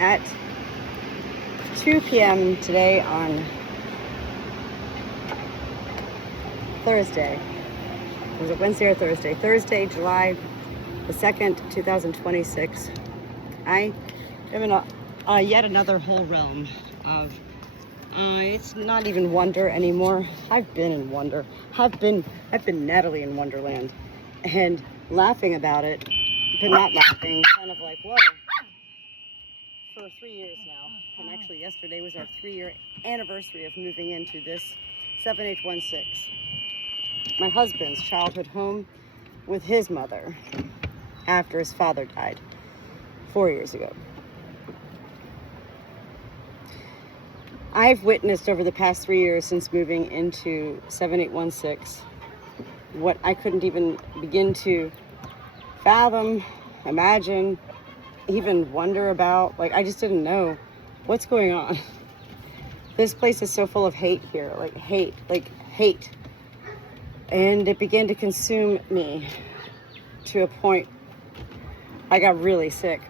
at 2 p.m. today on Thursday. Was it Wednesday or Thursday? Thursday, July the 2nd, 2026. I am in yet another whole realm of, it's not even wonder anymore. I've been in wonder. I've been Natalie in Wonderland and laughing about it, but not laughing, kind of like, whoa. For 3 years now, and actually yesterday was our 3-year anniversary of moving into this 7816, my husband's childhood home with his mother after his father died 4 years ago. I've witnessed over the past 3 years since moving into 7816 what I couldn't even begin to fathom, imagine, even wonder about. Like, I just didn't know what's going on. This place is so full of hate here, like hate. And it began to consume me to a point I got really sick.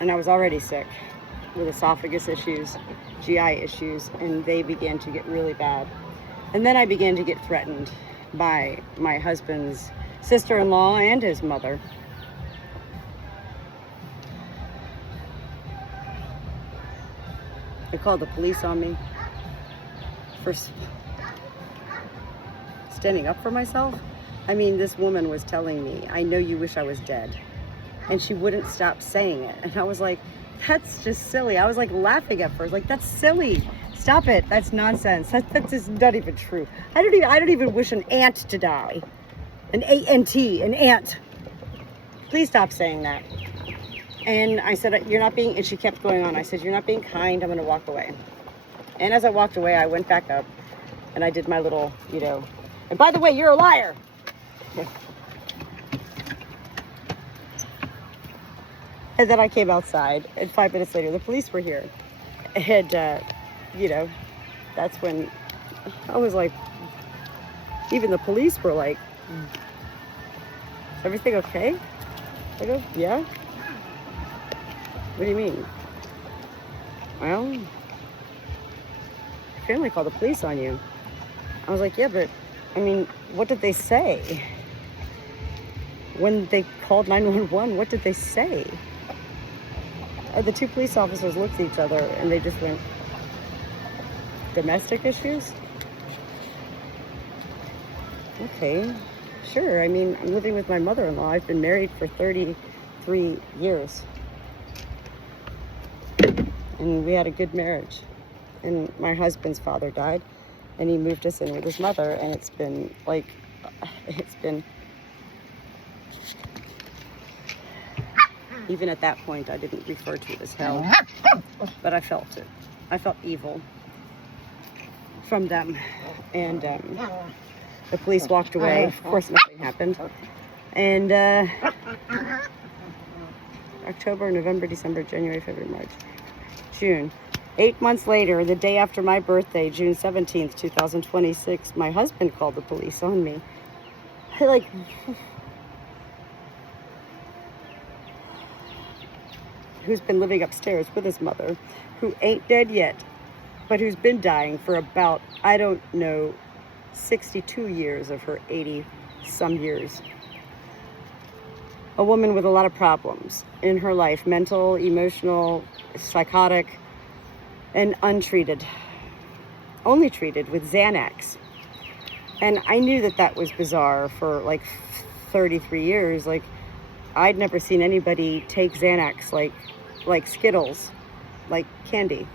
And I was already sick with esophagus issues, GI issues, and they began to get really bad. And then I began to get threatened by my husband's sister-in-law and his mother. They called the police on me for standing up for myself. I mean, this woman was telling me, I know you wish I was dead. And she wouldn't stop saying it. And I was like, that's just silly. I was like laughing at first, like, that's silly. Stop it. That's nonsense. That's just not even true. I don't even wish an ant to die. An A-N-T, an ant. Please stop saying that. And I said, you're not being, and she kept going on. I said, you're not being kind. I'm going to walk away. And as I walked away, I went back up and I did my little, and by the way, you're a liar. And then I came outside, and 5 minutes later, the police were here. And, that's when I was like, even the police were like, everything okay? I go, yeah. What do you mean? Well, your family called the police on you. I was like, yeah, but, I mean, what did they say? When they called 911, what did they say? The 2 police officers looked at each other and they just went, domestic issues? Okay, sure. I mean, I'm living with my mother-in-law. I've been married for 33 years. And we had a good marriage. And my husband's father died, and he moved us in with his mother, and it's been, even at that point, I didn't refer to it as hell, but I felt it. I felt evil from them. And the police walked away. Of course, nothing happened. And October, November, December, January, February, March, June. 8 months later, the day after my birthday, June 17th, 2026, my husband called the police on me. Who's been living upstairs with his mother, who ain't dead yet, but who's been dying for about, 62 years of her 80-some years. A woman with a lot of problems in her life, mental, emotional, psychotic, and untreated. Only treated with Xanax. And I knew that was bizarre for 33 years. I'd never seen anybody take Xanax like Skittles, like candy.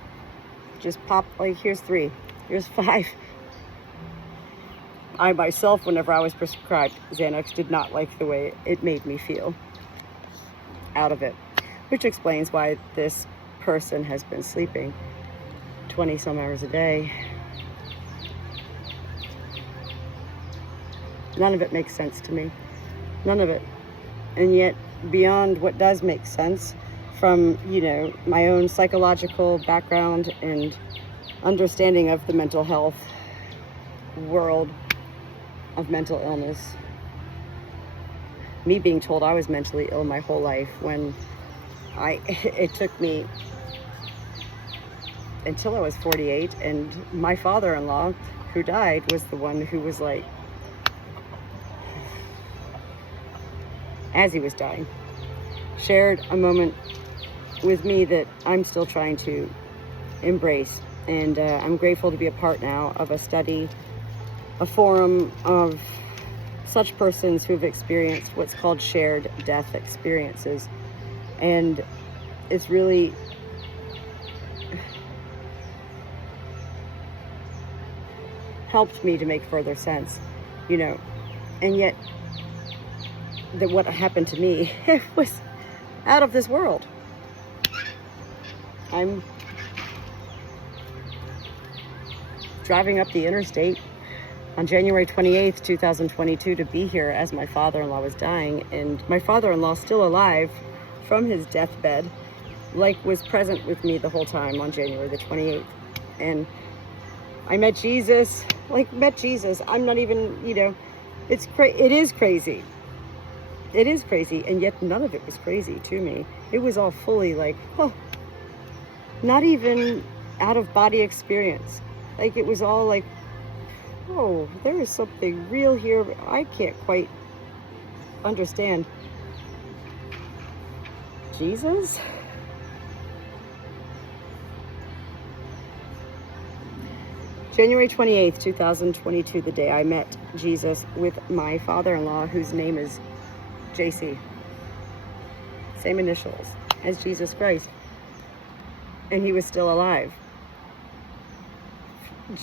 Just pop, here's 3, here's 5. I myself, whenever I was prescribed Xanax, did not like the way it made me feel out of it, which explains why this person has been sleeping 20 some hours a day. None of it makes sense to me. None of it. And yet, beyond what does make sense from, my own psychological background and understanding of the mental health world of mental illness, me being told I was mentally ill my whole life when it took me until I was 48, and my father-in-law, who died, was the one who was like, as he was dying, shared a moment with me that I'm still trying to embrace. And I'm grateful to be a part now of a study, a forum of such persons who've experienced what's called shared death experiences. And it's really helped me to make further sense, you know. And yet, that what happened to me, it was out of this world. I'm driving up the interstate on January 28th, 2022 to be here as my father-in-law was dying, and my father-in-law, still alive from his deathbed, like was present with me the whole time on January the 28th. And I met Jesus, I'm not even, you know, it is crazy. It is crazy, and yet none of it was crazy to me. It was all fully like, oh, not even out of body experience. Like, it was all like, oh, there is something real here, but I can't quite understand. Jesus? January 28th, 2022, the day I met Jesus with my father-in-law, whose name is JC. Same initials as Jesus Christ. And he was still alive.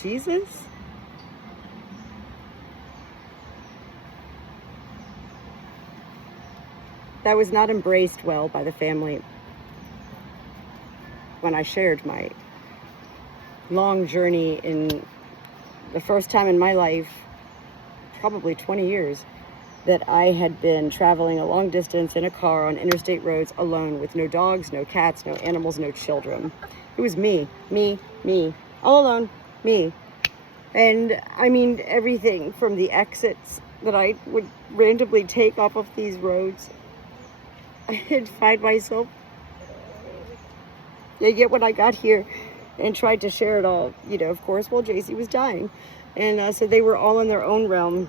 Jesus? That was not embraced well by the family when I shared my long journey in the first time in my life, probably 20 years, that I had been traveling a long distance in a car on interstate roads alone, with no dogs, no cats, no animals, no children. It was me, all alone, me. And I mean, everything from the exits that I would randomly take off of these roads, I'd find myself. And yet when I got here and tried to share it all, you know, of course, well, JC was dying. And so they were all in their own realm.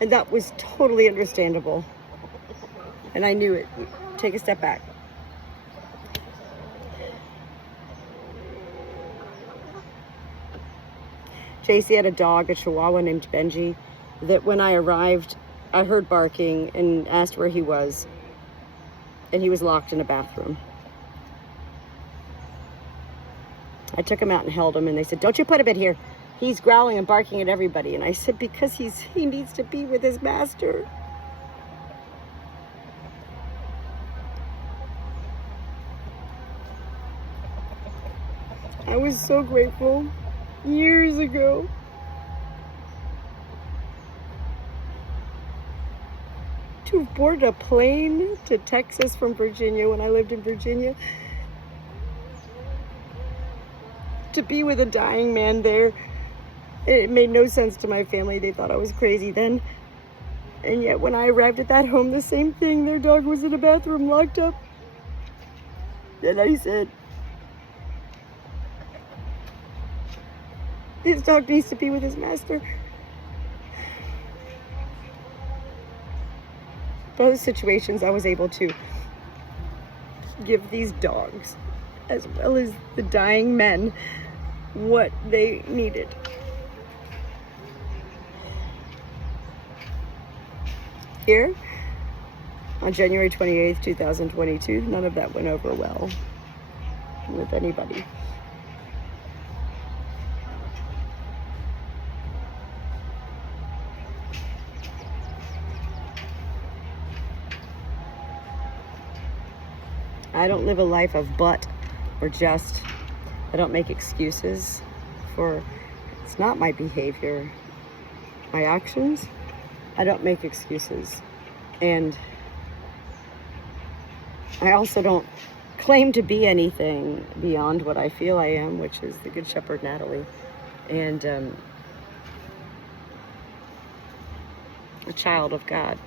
And that was totally understandable. And I knew it. Take a step back. JC had a dog, a Chihuahua named Benji, that when I arrived, I heard barking and asked where he was. And he was locked in a bathroom. I took him out and held him, and they said, "Don't you put him in here. He's growling and barking at everybody." And I said, because he needs to be with his master. I was so grateful years ago to have boarded a plane to Texas from Virginia when I lived in Virginia, to be with a dying man there. It made no sense to my family. They thought I was crazy then. And yet when I arrived at that home, the same thing. Their dog was in a bathroom locked up. And I said, his dog needs to be with his master. Those situations, I was able to give these dogs, as well as the dying men, what they needed. Here, on January 28th, 2022, none of that went over well with anybody. I don't live a life of but or just. I don't make excuses for, it's not my behavior, my actions. I don't make excuses. And I also don't claim to be anything beyond what I feel I am, which is the Good Shepherd Natalie. And a child of God.